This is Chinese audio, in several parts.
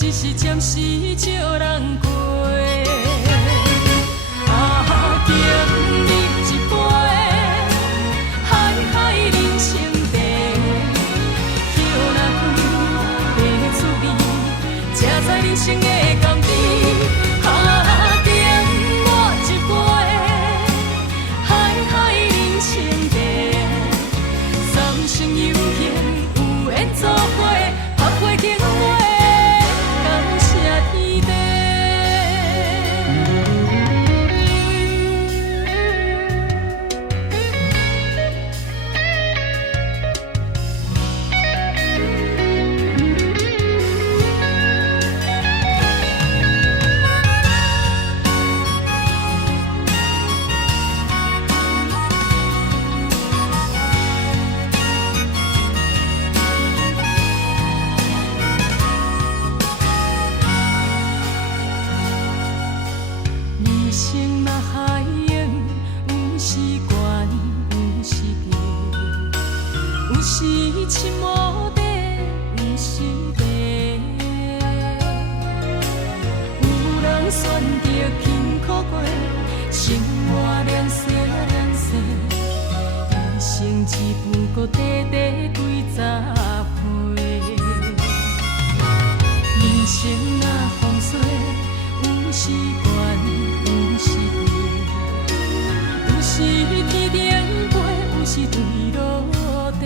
只是暂时借人过。敬你一杯，海海人生茶，叶若开，白出味，才知人生的甘甜。敬我一杯，海海人生茶，三生有幸有缘作伙，拍花经过，感谢天地。人生若海涌，有时悬，有时低，有时深无底，有时白。有人选择辛苦过，生活凉细凉细，一生只不过短短几十岁。人生若风雪，有时悬。有时低，有时天顶飞，有时坠落地。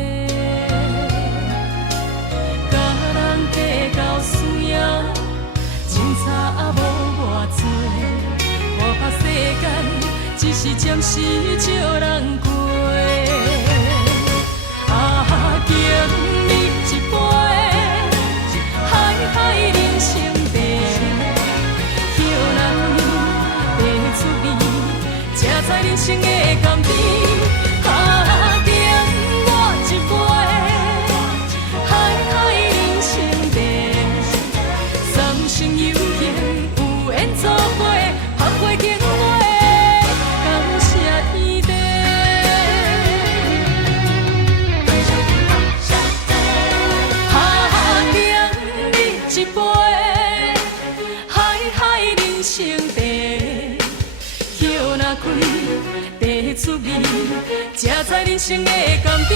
甲人计较需要，情差无偌多。看破世间，只是暂时借人过。敬你一杯，海海人生茶，叶若开。白出味，才知人生的甘甜。敬我一杯，海海人生茶，三生有幸有缘作伙，拍花经过，感谢天地。敬你一杯，海海人生茶。叶若开，白出味，才知人生的甘甜。